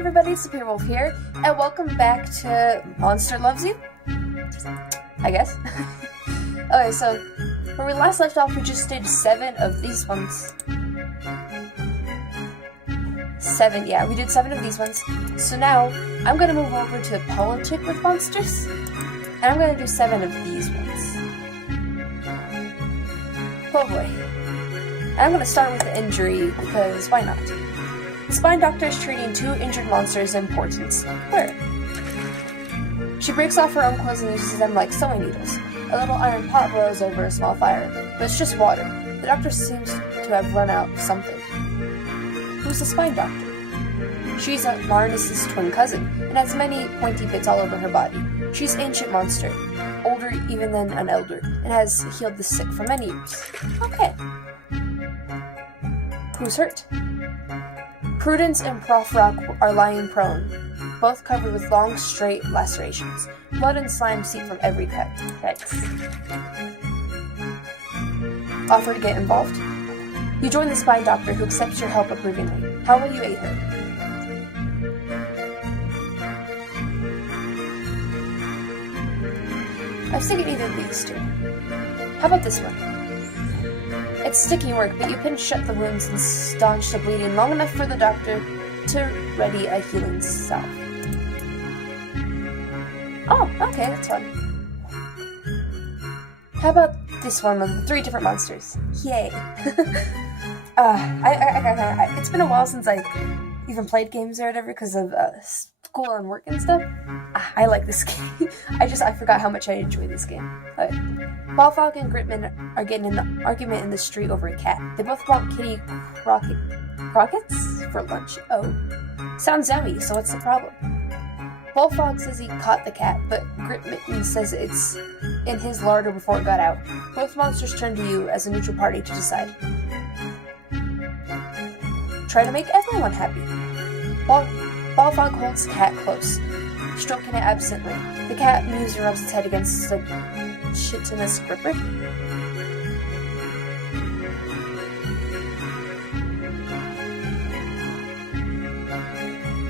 everybody, Superior Wolf here, and welcome back to Monster Loves You, I guess. Okay, so, where we last left off, we just did 7 of these ones. 7, yeah, we did 7 of these ones. So now, I'm gonna move over to Politic with Monsters, and I'm gonna do 7 of these ones. Oh boy. And I'm gonna start with the injury, because why not? The spine doctor is treating 2 injured monsters in Portents. Where? She breaks off her own clothes and uses them like sewing needles. A little iron pot boils over a small fire, but it's just water. The doctor seems to have run out of something. Who's the spine doctor? She's Marnus's twin cousin, and has many pointy bits all over her body. She's an ancient monster, older even than an elder, and has healed the sick for many years. Okay. Who's hurt? Prudence and Prof Rock are lying prone, both covered with long, straight lacerations. Blood and slime seep from every cut. Offer to get involved? You join the spine doctor, who accepts your help approvingly. How will you aid her? I was thinking either of these two. How about this one? It's sticky work, but you can shut the wounds and staunch the bleeding long enough for the doctor to ready a healing salve. Oh, okay, that's fun. How about this one with the 3 different monsters? Yay! It's been a while since I even played games or whatever because of school and work and stuff. I like this game. I forgot how much I enjoy this game. Okay. Ballfog and Gritman are getting in the argument in the street over a cat. They both want Kitty Crockets for lunch. Oh. Sounds yummy, so what's the problem? Ballfog says he caught the cat, but Gritman says it's in his larder before it got out. Both monsters turn to you as a neutral party to decide. Try to make everyone happy. Ballfog holds the cat close, stroking it absently. The cat mews and rubs its head against the chitinous gripper.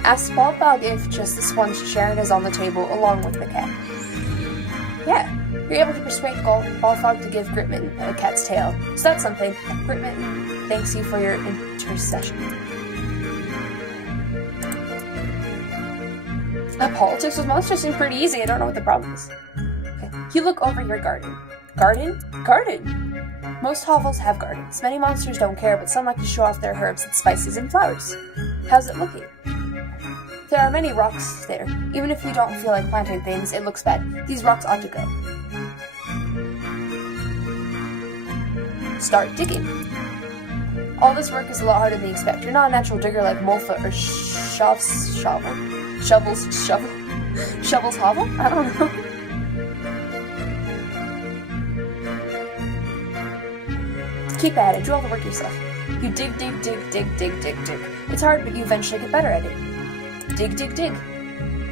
Asks Ballfog if just this one Sharon is on the table along with the cat. Yeah, you're able to persuade Ballfog to give Gritman a cat's tail, so that's something. Gritman thanks you for your intercession. Politics with monsters seems pretty easy. I don't know what the problem is. Okay. You look over your garden. Garden? Garden! Most hovels have gardens. Many monsters don't care, but some like to show off their herbs and spices and flowers. How's it looking? There are many rocks there. Even if you don't feel like planting things, it looks bad. These rocks ought to go. Start digging. All this work is a lot harder than you expect. You're not a natural digger like Molfa or Shovels Hovel? I don't know. Keep at it. Do all the work yourself. You dig. It's hard, but you eventually get better at it. Dig.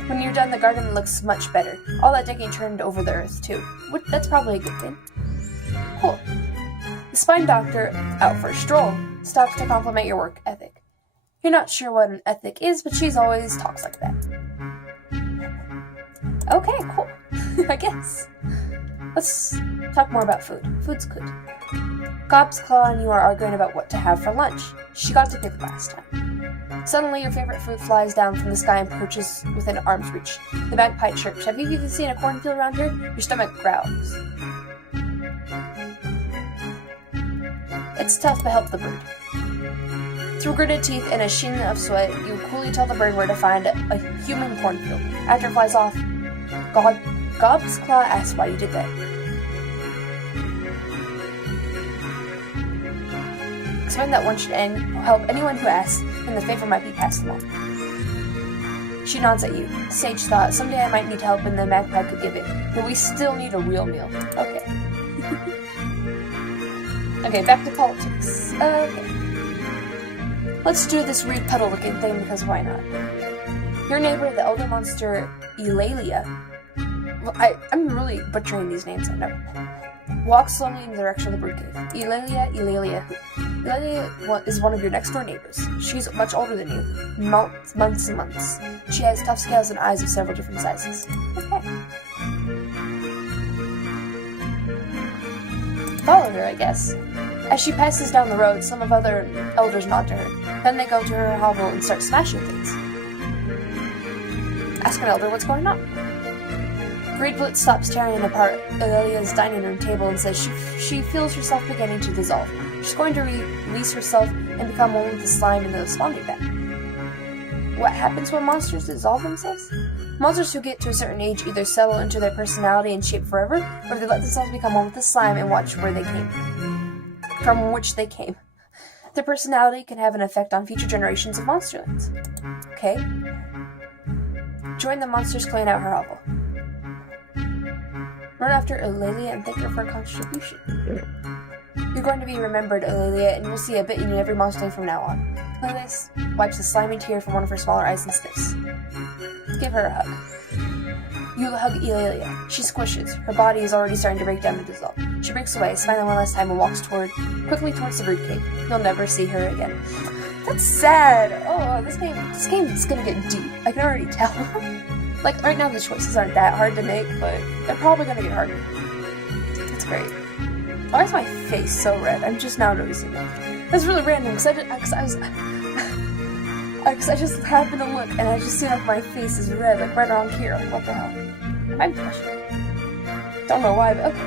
When you're done, the garden looks much better. All that digging turned over the earth, too. That's probably a good thing. Cool. The spine doctor, out for a stroll, stops to compliment your work ethic. You're not sure what an ethic is, but she's always talks like that. Okay, cool. I guess. Let's talk more about food. Food's good. Gob's Claw and you are arguing about what to have for lunch. She got to pick last time. Suddenly, your favorite fruit flies down from the sky and perches within arm's reach. The magpie chirps. Have you even seen a cornfield around here? Your stomach growls. It's tough, but help the bird. Through gritted teeth and a sheen of sweat, you coolly tell the bird where to find a human cornfield. After it flies off, Gob's Claw asks why you did that. Explain that one should help anyone who asks, and the favor might be passed along. She nods at you. Sage thought, someday I might need help and the magpie could give it, but we still need a real meal. Okay. Okay, back to politics. Okay. Let's do this weird puddle-looking thing, because why not? Your neighbor, the elder monster Eulalia. I'm really butchering these names, I know. Walk slowly in the direction of the brood cave. Eulalia is one of your next door neighbors. She's much older than you. Months and months. She has tough scales and eyes of several different sizes. Okay. Follow her, I guess. As she passes down the road, some of other elders nod to her. Then they go to her hovel and start smashing things. Ask an elder what's going on. Greedblitz stops tearing apart Eulalia's dining room table and says she feels herself beginning to dissolve. She's going to release herself and become one with the slime in the spawning pad. What happens when monsters dissolve themselves? Monsters who get to a certain age either settle into their personality and shape forever, or they let themselves become one with the slime and watch from which they came. Their personality can have an effect on future generations of Monsterlands. Okay. Join the monsters clearing out her hovel. Run after Eulalia and thank her for her contribution. You're going to be remembered, Eulalia, and you'll see a bit in every monster from now on. Eulalia wipes a slimy tear from one of her smaller eyes and sniffs. Give her a hug. You hug Eulalia. She squishes. Her body is already starting to break down and dissolve. She breaks away, smiling one last time, and walks quickly towards the brood cave. You'll never see her again. That's sad. Oh, this game is gonna get deep. I can already tell. Like, right now the choices aren't that hard to make, but they're probably gonna get harder. That's great. Why is my face so red? I'm just now noticing it. That's really random, because I just happened to look, and I just see like my face is red, like right around here. Like, what the hell? Am I blushing? Don't know why, but okay.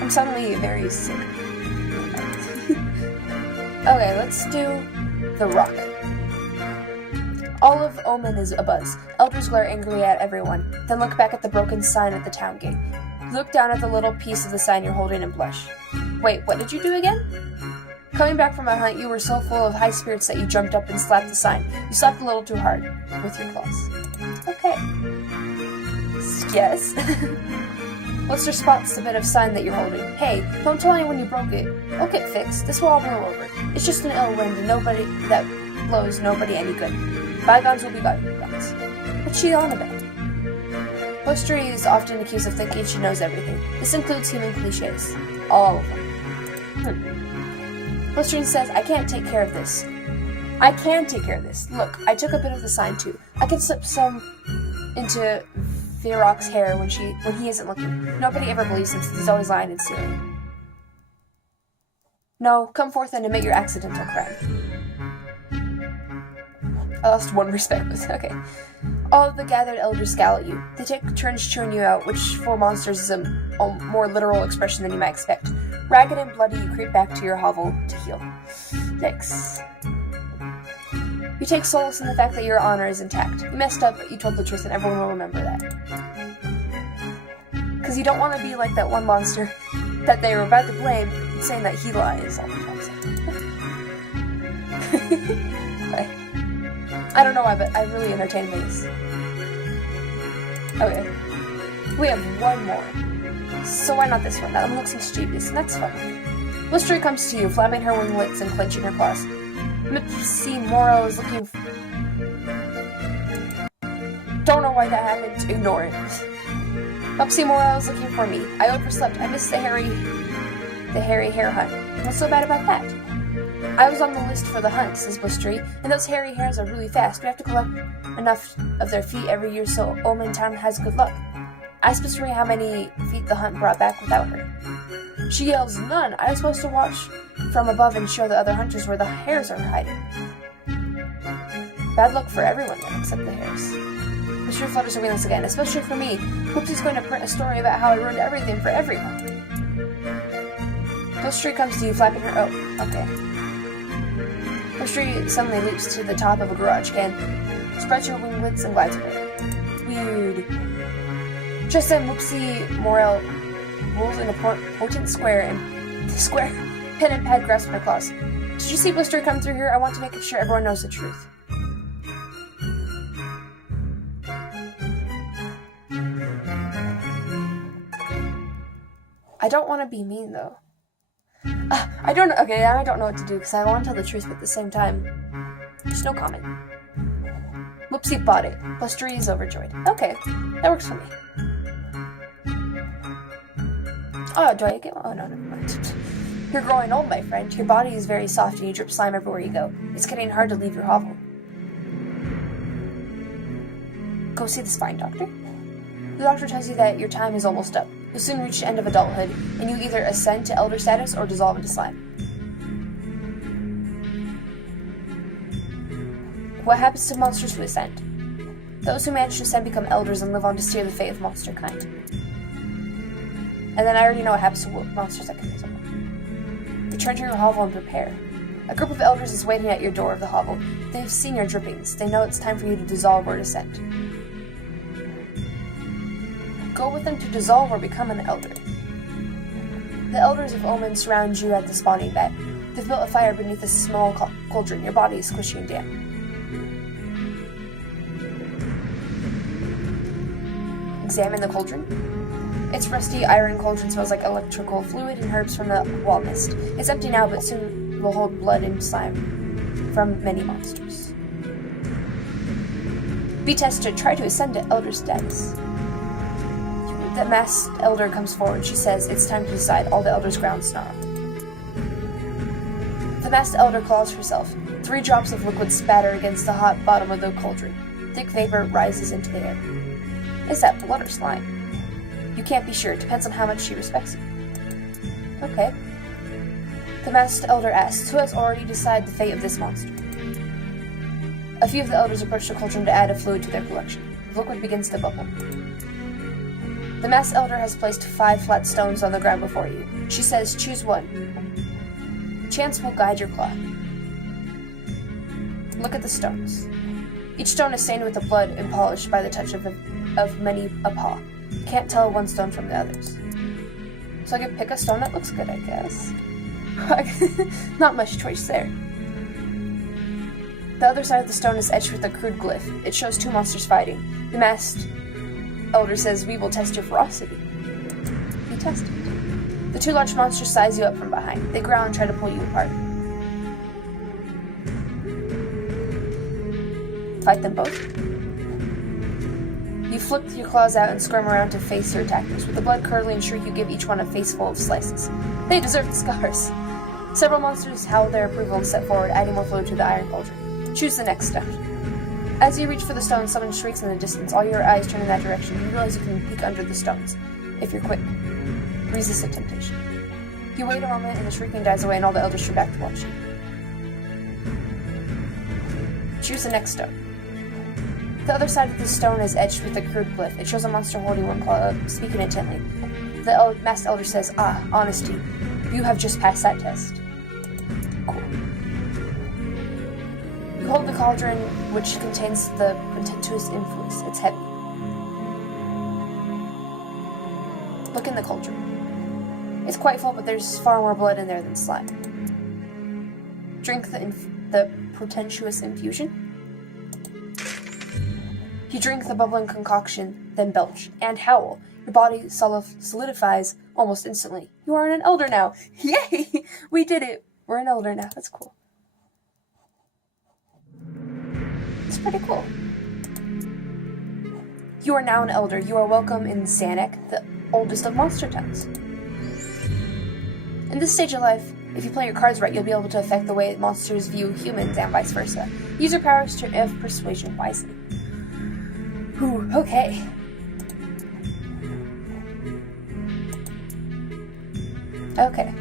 I'm suddenly very sick. Okay, let's do the rock. All of Omen is abuzz. Elders glare angrily at everyone, then look back at the broken sign at the town gate. You look down at the little piece of the sign you're holding and blush. Wait, what did you do again? Coming back from a hunt, you were so full of high spirits that you jumped up and slapped the sign. You slapped a little too hard with your claws. Okay. Yes. Blister spots the bit of sign that you're holding. Hey, don't tell anyone you broke it. It'll get fixed. This will all blow over. It's just an ill wind and nobody that blows nobody any good. Bygones will be bygones. What's she on about? Blister is often accused of thinking she knows everything. This includes human cliches. All of them. Blister says, I can't take care of this. I can take care of this. Look, I took a bit of the sign too. I can slip some into Fearock's hair when he isn't looking. Nobody ever believes him since he's always lying and stealing. No, come forth and admit your accidental crime. I lost one respect. Okay. All of the gathered elders scowl at you. They take turns chewing you out, which for monsters is a more literal expression than you might expect. Ragged and bloody, you creep back to your hovel to heal. Yikes. You take solace in the fact that your honor is intact. You messed up, but you told the truth, and everyone will remember that. Because you don't want to be like that one monster that they were about to blame, saying that he lies all the time. Okay. I don't know why, but I'm really entertained by this. Okay. We have one more. So why not this one? That one looks mischievous, and that's fun. Blister comes to you, flapping her winglets and clenching her claws. Mipsy Moro is looking for... Don't know why that happened. Ignore it. Mipsy Moro is looking for me. I overslept. I missed the hairy hair hunt. What's so bad about that? I was on the list for the hunt, says Blistery, and those hairy hairs are really fast. We have to collect enough of their feet every year so Omen Town has good luck. Ask Blistery how many feet the hunt brought back without her. She yells, none. I was supposed to watch from above and show the other hunters where the hairs are hiding. Bad luck for everyone then, except the hairs. Blistery flutters her wings again, especially for me. Whoopsie's going to print a story about how I ruined everything for everyone. Blistery comes to you, flapping her... Oh, okay. Blistery suddenly leaps to the top of a garage can, spreads her winglets, and glides away. Weird. Just then, Whoopsie Morel rolls in a potent square, and the square pen and pad grasp her claws. Did you see Blister come through here? I want to make sure everyone knows the truth. I don't want to be mean, though. I don't know what to do, because I want to tell the truth, but at the same time, there's no comment. Whoopsie bought it. Blistery is overjoyed. Okay, that works for me. Oh, do I get... Oh, no, never mind. You're growing old, my friend. Your body is very soft and you drip slime everywhere you go. It's getting hard to leave your hovel. Go see the spine doctor. The doctor tells you that your time is almost up. You'll soon reach the end of adulthood, and you either ascend to elder status or dissolve into slime. What happens to monsters who ascend? Those who manage to ascend become elders and live on to steer the fate of monster kind. And then I already know what happens to monsters that can dissolve. Return to your hovel and prepare. A group of elders is waiting at your door of the hovel. They've seen your drippings. They know it's time for you to dissolve or descend. Go with them to dissolve or become an elder. The elders of Omen surround you at the spawning bed. They've built a fire beneath a small cauldron. Your body is squishy and damp. Examine the cauldron. Its rusty iron cauldron smells like electrical fluid and herbs from the wall mist. It's empty now, but soon will hold blood and slime from many monsters. Be tested. Try to ascend to elder status. The masked elder comes forward. She says, "It's time to decide." All the elders ground snarl. The masked elder claws herself. 3 drops of liquid spatter against the hot bottom of the cauldron. Thick vapor rises into the air. Is that blood or slime? You can't be sure. It depends on how much she respects you. Okay. The masked elder asks, "Who has already decided the fate of this monster?" A few of the elders approach the cauldron to add a fluid to their collection. The liquid begins to bubble. The masked elder has placed 5 flat stones on the ground before you. She says, "Choose one. Chance will guide your claw." Look at the stones. Each stone is stained with the blood and polished by the touch of many a paw. You can't tell one stone from the others. So I can pick a stone that looks good, I guess. Not much choice there. The other side of the stone is etched with a crude glyph. It shows 2 monsters fighting. The masked elder says, "We will test your ferocity." Be tested. The 2 large monsters size you up from behind. They growl and try to pull you apart. Fight them both. You flick your claws out and squirm around to face your attackers. With the blood curdling shriek, you give each one a face full of slices. They deserve the scars. Several monsters howl their approval and step forward, adding more fluid to the iron cauldron. Choose the next stone. As you reach for the stone, someone shrieks in the distance. All your eyes turn in that direction. You realize you can peek under the stones. If you're quick, resist the temptation. You wait a moment, and the shrieking dies away, and all the elders turn back to watch you. Choose the next stone. The other side of the stone is etched with a crude glyph. It shows a monster holding one claw up, speaking intently. The masked elder says, "Ah, honesty. You have just passed that test." Cool. You hold the cauldron, which contains the portentous influence. It's heavy. Look in the cauldron. It's quite full, but there's far more blood in there than slime. Drink the portentous infusion. You drink the bubbling concoction, then belch, and howl. Your body solidifies almost instantly. You are an elder now. Yay! We did it. We're an elder now. That's cool. It's pretty cool. You are now an elder. You are welcome in Zanek, the oldest of monster towns. In this stage of life, if you play your cards right, you'll be able to affect the way monsters view humans and vice versa. Use your powers of persuasion wisely. Ooh, okay. Okay.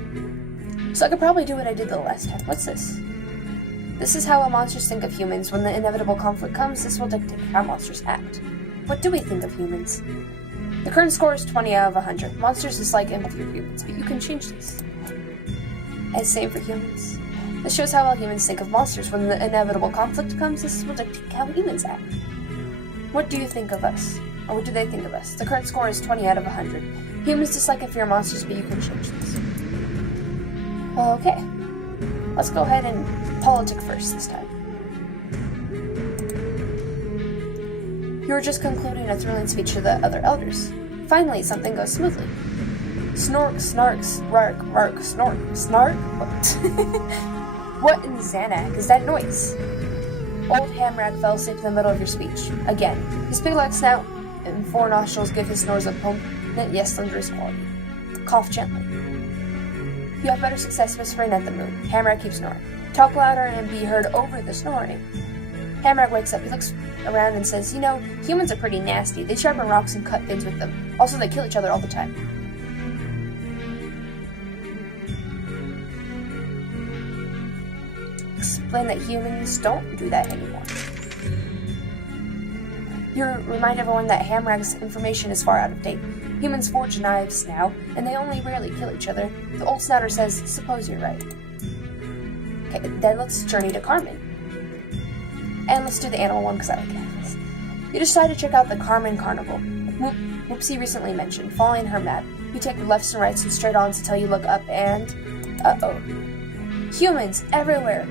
So I could probably do what I did the last time. What's this? This is how monsters think of humans. When the inevitable conflict comes, this will dictate how monsters act. What do we think of humans? The current score is 20 out of 100. Monsters dislike and fear humans, but you can change this. And same for humans. This shows how well humans think of monsters. When the inevitable conflict comes, this will dictate how humans act. What do you think of us? Or what do they think of us? The current score is 20 out of 100. Humans dislike and fear monsters, but you can change this. Okay. Let's go ahead and politic first this time. You were just concluding a thrilling speech to the other elders. Finally, something goes smoothly. Snork, snark, slark, mark, snork, snark? What? What in Zanak is that noise? Old Hamrag fell asleep in the middle of your speech. Again, his pig-like snout and 4 nostrils give his snores a poignant, yes, thunderous quality. Cough gently. You have better success whispering at the moon. Hammerhead keeps snoring. Talk louder and be heard over the snoring. Hammerhead wakes up. He looks around and says, you know, humans are pretty nasty. They sharpen rocks and cut things with them. Also, they kill each other all the time. Explain that humans don't do that anymore. You remind everyone that Hammerhead's information is far out of date. Humans forge knives now, and they only rarely kill each other. The old snouter says, suppose you're right. Okay, then let's journey to Carmen. And let's do the animal one, because I like animals. You decide to check out the Carmen Carnival. Whoopsie recently mentioned, following her map. You take lefts and rights and straight-ons until you look up and... uh-oh. Humans everywhere!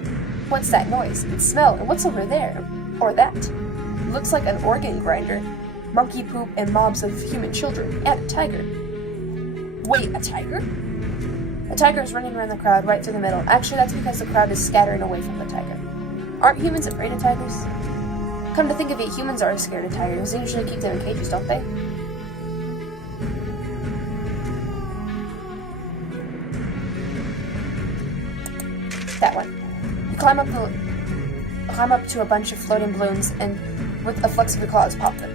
What's that noise and smell, and what's over there? Or that? It looks like an organ grinder. Monkey poop and mobs of human children, and a tiger. Wait, a tiger? A tiger is running around the crowd right through the middle. Actually, that's because the crowd is scattering away from the tiger. Aren't humans afraid of tigers? Come to think of it, humans are scared of tigers. They usually keep them in cages, don't they? That one. You climb up to a bunch of floating balloons and with a flex of your claws pop them.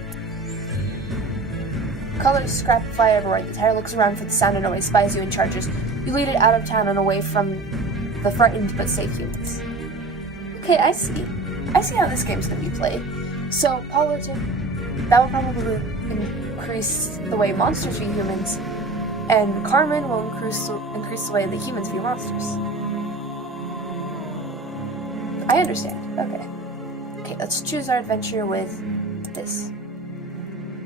Colors scrap fly everywhere. The tiger looks around for the sound and noise, spies you and charges. You lead it out of town and away from the frightened but safe humans. Okay, I see. I see how this game's gonna be played. So, politic, that will probably increase the way monsters view humans, and Carmen will increase the way the humans view monsters. I understand. Okay. Okay, let's choose our adventure with this.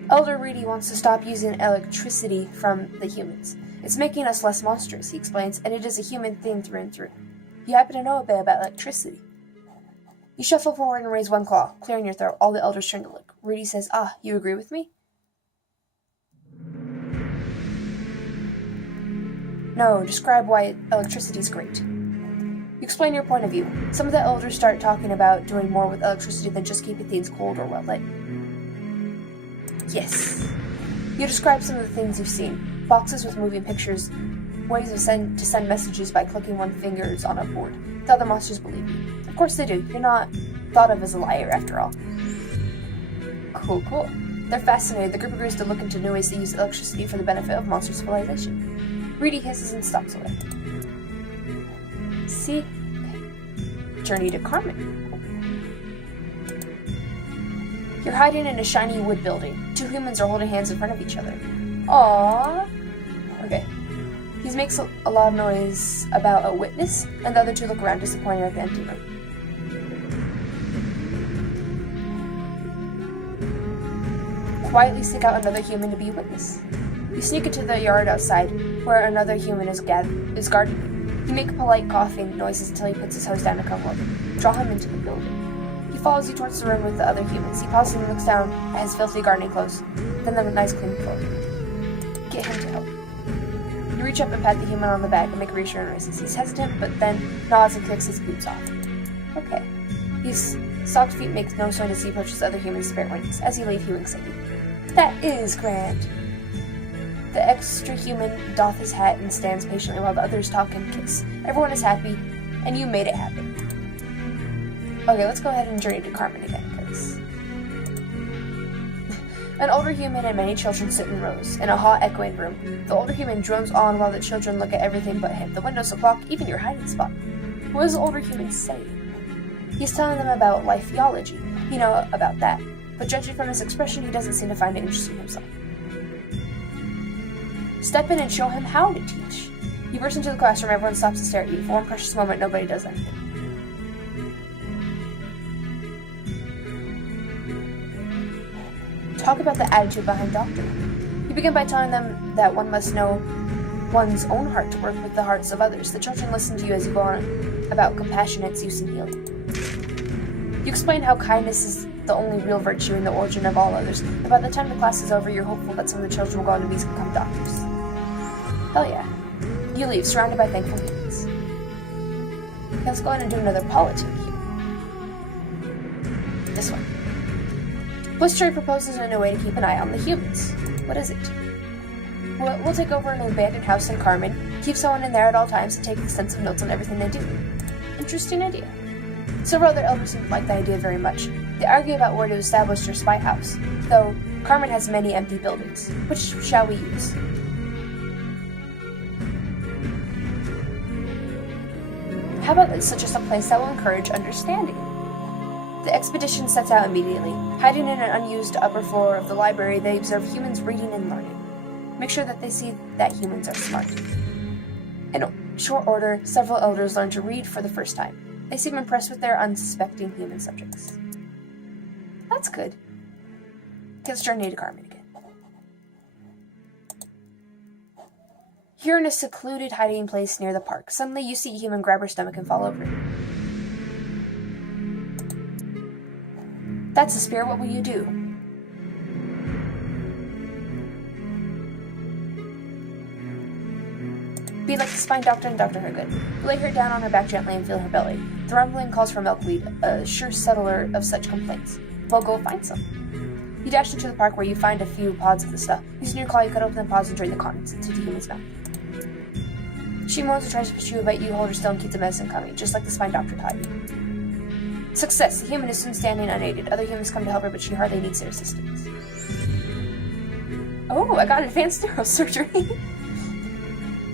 Elder Reedy wants to stop using electricity from the humans. It's making us less monstrous, he explains, and it is a human thing through and through. You happen to know a bit about electricity. You shuffle forward and raise one claw, clearing your throat. All the elders turn to look. Reedy says, you agree with me? No, describe why electricity's great. You explain your point of view. Some of the elders start talking about doing more with electricity than just keeping things cold or well lit. Yes. You describe some of the things you've seen. Boxes with moving pictures, ways to send messages by clicking one fingers on a board. The other monsters believe you. Of course they do. You're not thought of as a liar after all. Cool. They're fascinated. The group agrees to look into new ways to use electricity for the benefit of monster civilization. Reedy hisses and stalks away. See? Okay. Journey to Carmen. You're hiding in a shiny wood building. Two humans are holding hands in front of each other. Aww. Okay. He makes a lot of noise about a witness, and the other two look around disappointed at the empty room. Quietly seek out another human to be a witness. You sneak into the yard outside, where another human is guarding. You make polite coughing noises until he puts his hose down to come look. Draw him into the building. He follows you towards the room with the other humans. He pauses and looks down at his filthy gardening clothes, then the nice clean floor. Get him to help. You reach up and pat the human on the back and make reassuring noises. He's hesitant, but then nods and kicks his boots off. Okay. His socked feet make no sound as he approaches other humans' spare wings. As he leaves, he winks at you. That is grand. The extra human doth his hat and stands patiently while the others talk and kiss. Everyone is happy, and you made it happen. Okay, let's go ahead and journey to Carmen again, because... An older human and many children sit in rows, in a hot, echoing room. The older human drones on while the children look at everything but him. The windows, the clock, even your hiding spot. What is the older human saying? He's telling them about life theology. You know about that. But judging from his expression, he doesn't seem to find it interesting himself. Step in and show him how to teach. You burst into the classroom, everyone stops to stare at you. For one precious moment, nobody does anything. Talk about the attitude behind doctoring. You begin by telling them that one must know one's own heart to work with the hearts of others. The children listen to you as you go on about compassion, its use, and healing. You explain how kindness is the only real virtue and the origin of all others, and by the time the class is over, you're hopeful that some of the children will go on to become doctors. Hell yeah. You leave, surrounded by thankful humans. Okay, let's go ahead and do another politic here. This one. Bushtrade proposes a new way to keep an eye on the humans. What is it? We'll take over an abandoned house in Carmen, keep someone in there at all times, and take extensive notes on everything they do. Interesting idea. Several other elders seem to like the idea very much. They argue about where to establish their spy house, though Carmen has many empty buildings. Which shall we use? How about such a place that will encourage understanding? The expedition sets out immediately. Hiding in an unused upper floor of the library, they observe humans reading and learning. Make sure that they see that humans are smart. In short order, several elders learn to read for the first time. They seem impressed with their unsuspecting human subjects. That's good. Let's journey to Carmen again. Here in a secluded hiding place near the park, suddenly you see a human grab her stomach and fall over. That's a spear. What will you do? Be like the spine doctor and Dr. Hergood. You lay her down on her back gently and feel her belly. The rumbling calls for milkweed, a sure settler of such complaints. Well, go find some. You dash into the park where you find a few pods of the stuff. Using your claw, you cut open the pods and drain the contents into the human's mouth. She moans and tries to push you, but you hold her still and keep the medicine coming, just like the spine doctor taught you. Success! The human is soon standing unaided. Other humans come to help her, but she hardly needs their assistance. Oh, I got advanced neurosurgery!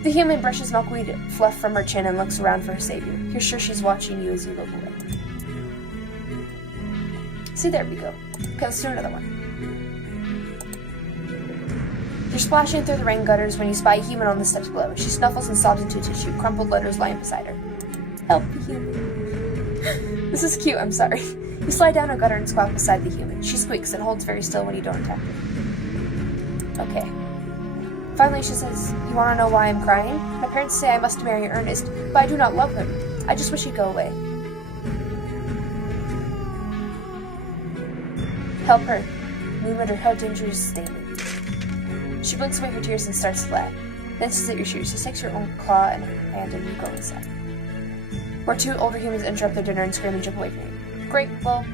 The human brushes milkweed fluff from her chin and looks around for her savior. You're sure she's watching you as you look away. See, there we go. Okay, let's do another one. You're splashing through the rain gutters when you spy a human on the steps below. She snuffles and sobs into tissue, crumpled letters lying beside her. Help the human. This is cute, I'm sorry. You slide down a gutter and squat beside the human. She squeaks and holds very still when you don't attack her. Okay. Finally, she says, "You want to know why I'm crying? My parents say I must marry Ernest, but I do not love him. I just wish he'd go away." Help her. No matter how dangerous statement. She blinks away her tears and starts to laugh. Then sees that you're serious. She takes your own claw in her hand and you go inside. Where two older humans interrupt their dinner and scream and jump away from you. Great, well,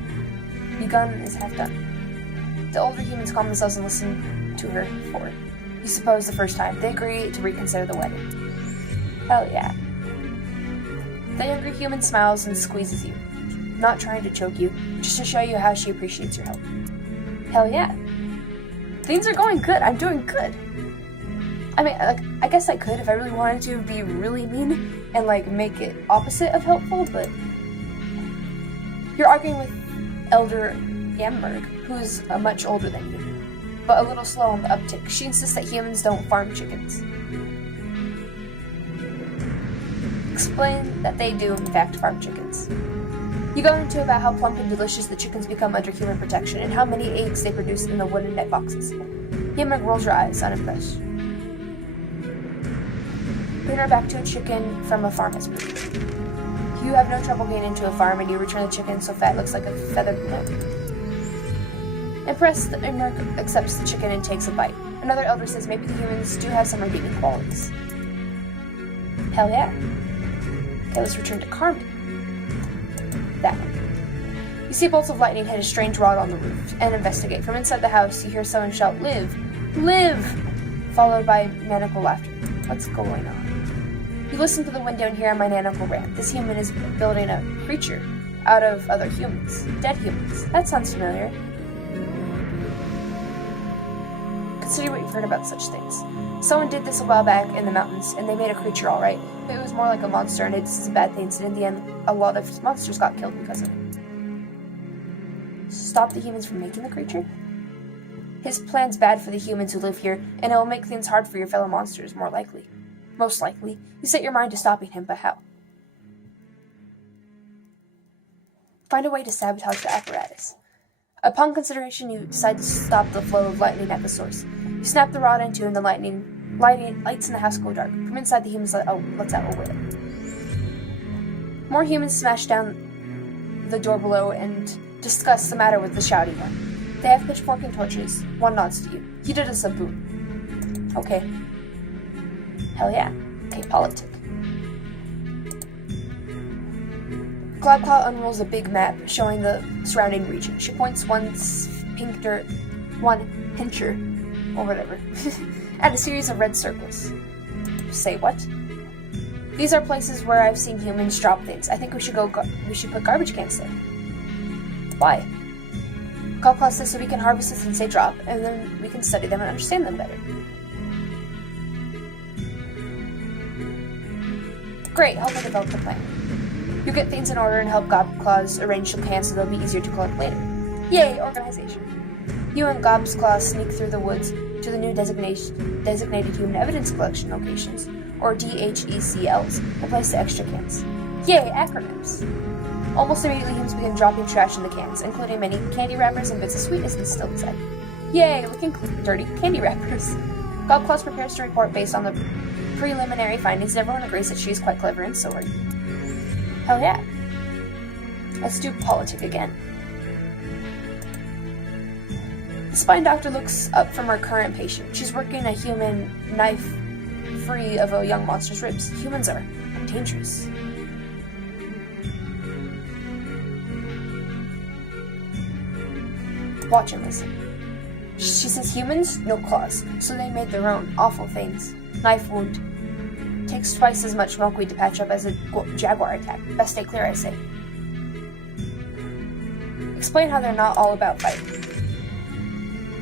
begun is half done. The older humans calm themselves and listen to her forward. You suppose the first time. They agree to reconsider the wedding. Hell yeah. The younger human smiles and squeezes you. Not trying to choke you, just to show you how she appreciates your help. Hell yeah. Things are going good. I'm doing good. I mean, I guess I could if I really wanted to be really mean and, make it opposite of helpful, but... You're arguing with Elder Yammerg, who's much older than you, but a little slow on the uptick. She insists that humans don't farm chickens. Explain that they do, in fact, farm chickens. You go into about how plump and delicious the chickens become under human protection, and how many eggs they produce in the wooden net boxes. Yammerg rolls her eyes, unimpressed. Bring her back to a chicken from a farm as produced. You have no trouble getting into a farm, and you return the chicken so fat it looks like a feathered balloon. Impressed, Yammerg accepts the chicken and takes a bite. Another elder says maybe the humans do have some redeeming qualities. Hell yeah. Okay, let's return to Carmen. That one. You see bolts of lightning hit a strange rod on the roof and investigate. From inside the house, you hear someone shout, "Live! Live!" followed by maniacal laughter. What's going on? You listen to the window and hear a maniacal rant. This human is building a creature out of other humans. Dead humans. That sounds familiar. Consider what you've heard about such things. Someone did this a while back in the mountains, and they made a creature alright, but it was more like a monster, and it's a bad thing, and in the end, a lot of monsters got killed because of it. Stop the humans from making the creature? His plan's bad for the humans who live here, and it will make things hard for your fellow monsters, most likely. You set your mind to stopping him, but how? Find a way to sabotage the apparatus. Upon consideration, you decide to stop the flow of lightning at the source. You snap the rod in two, and the lights in the house go dark. From inside, the humans lets out a wail. More humans smash down the door below and discuss the matter with the shouting one. They have pitchfork and torches. One nods to you. You did us a boon. Okay. Hell yeah. Okay, politic. Globclaw unrolls a big map showing the surrounding region. She points one pincher, or whatever, Add a series of red circles. Say what? These are places where I've seen humans drop things. I think we should put garbage cans there. Why? Calculaus says so we can harvest the things they drop, and then we can study them and understand them better. Great, help me develop the plan. You get things in order and help Gobclaws arrange the cans so they'll be easier to collect later. Yay, organization. You and Gobclaws sneak through the woods to the new designated human evidence collection locations, or DHECLs, and place the extra cans. Yay, acronyms. Almost immediately, humans begin dropping trash in the cans, including many candy wrappers and bits of sweetness still inside. Yay, looking dirty candy wrappers. Gobclaws prepares to report based on the preliminary findings, and everyone agrees that she is quite clever, and so are you. Hell yeah. Let's do politic again. The spine doctor looks up from her current patient. She's working a human knife free of a young monster's ribs. Humans are dangerous. Watch and listen. She says humans, no claws, so they made their own awful things. Knife wound. Takes twice as much milkweed to patch up as a jaguar attack. Best stay clear, I say. Explain how they're not all about fighting.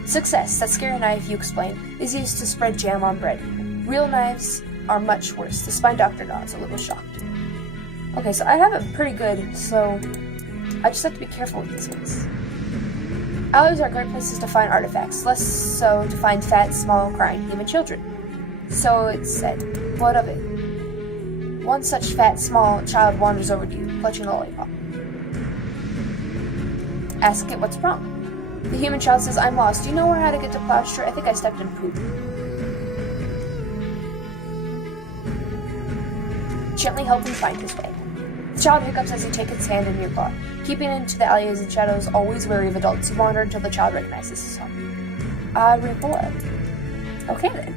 Success, that scary knife you explained, is used to spread jam on bread. Real knives are much worse. The spine doctor nods, a little shocked. Okay, so I have it pretty good, so I just have to be careful with these ones. Alleys are great places to find artifacts, less so to find fat, small, crying human children. So it's said. What of it? One such fat, small child wanders over to you, clutching a lollipop. Ask it what's wrong. The human child says, I'm lost. Do you know how to get to Plowshire? I think I stepped in poop. Gently help him find his way. The child hiccups as you take its hand in your claw. Keeping into the alleys and shadows, always wary of adults, you wander until the child recognizes his home. Reward. Okay then.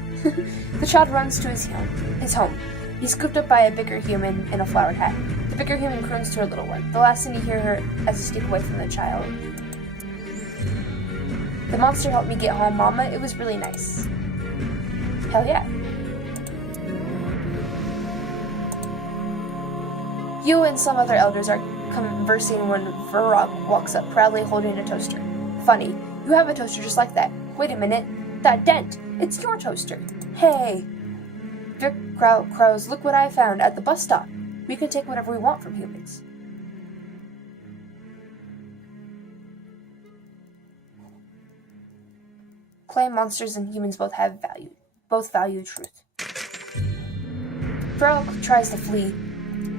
The child runs to his home. He's scooped up by a bigger human in a flowered hat. The bigger human croons to her little one. The last thing you hear her as you sneak away from the child. The monster helped me get home, Mama. It was really nice. Hell yeah. You and some other elders are conversing when Varrock walks up, proudly holding a toaster. Funny, you have a toaster just like that. Wait a minute. That dent. It's your toaster. Hey. Vic crows, look what I found at the bus stop. We can take whatever we want from humans. Claim monsters and humans both value truth. Varrock tries to flee,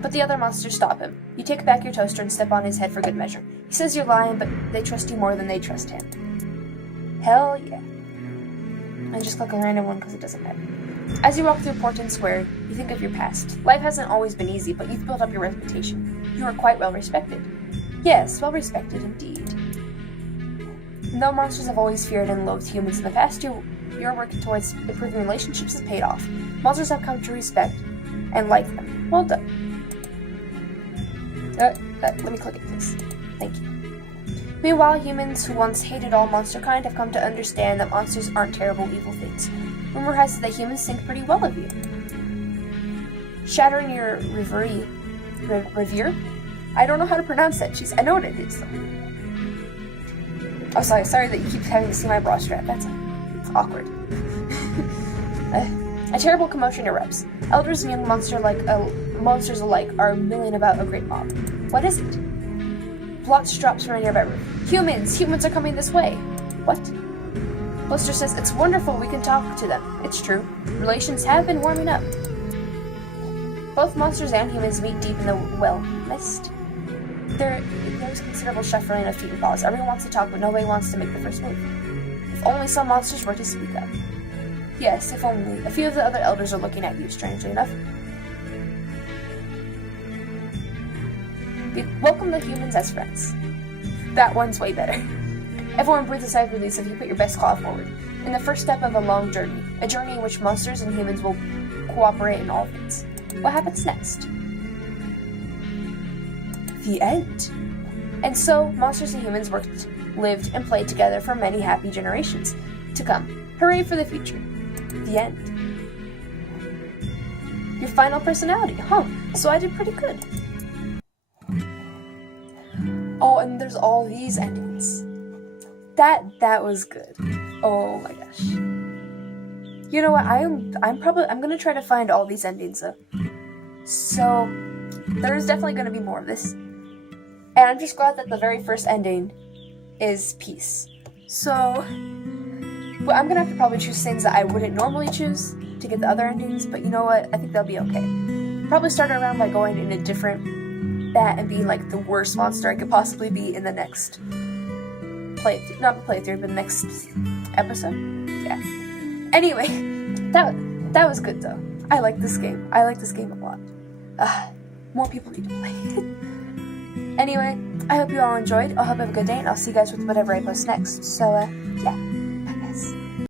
but the other monsters stop him. You take back your toaster and step on his head for good measure. He says you're lying, but they trust you more than they trust him. Hell yeah. I just click a random one because it doesn't matter. As you walk through Portland Square, you think of your past. Life hasn't always been easy, but you've built up your reputation. You are quite well respected. Yes, well respected indeed. And though monsters have always feared and loathed humans in the past, your work towards improving relationships has paid off. Monsters have come to respect and like them. Well done. Let me click it, please. Thank you. Meanwhile, humans who once hated all monster kind have come to understand that monsters aren't terrible, evil things. Rumor has it that humans think pretty well of you. Shattering your revere? I don't know how to pronounce that. Jeez, I know what it is, though. Oh, sorry that you keep having to see my bra strap. It's awkward. A terrible commotion erupts. Elders and young monsters alike are milling about a great mob. What is it? Blotch drops from a nearby roof. Humans are coming this way. What? Blister says, it's wonderful, we can talk to them. It's true. Relations have been warming up. Both monsters and humans meet deep in the mist. There's considerable shuffling of feet and paws. Everyone wants to talk, but nobody wants to make the first move. If only some monsters were to speak up. Yes, if only. A few of the other elders are looking at you, strangely enough. Welcome the humans as friends. That one's way better. Everyone breathes a sigh of relief if you put your best claw forward. In the first step of a long journey, a journey in which monsters and humans will cooperate in all things. What happens next? The end. And so, monsters and humans worked, lived, and played together for many happy generations to come. Hooray for the future. The end. Your final personality, huh? So I did pretty good. Oh, and there's all these endings. That was good. Oh my gosh. You know what? I'm gonna try to find all these endings though. So there's definitely gonna be more of this. And I'm just glad that the very first ending is peace. So well, I'm gonna have to probably choose things that I wouldn't normally choose to get the other endings, but you know what? I think they'll be okay. Probably start around by going in a different bat and being like the worst monster I could possibly be in the next not playthrough, but the next episode. Yeah. Anyway, that was good though. I like this game. I like this game a lot. More people need to play it. Anyway, I hope you all enjoyed. I hope you have a good day, and I'll see you guys with whatever I post next. So, yeah.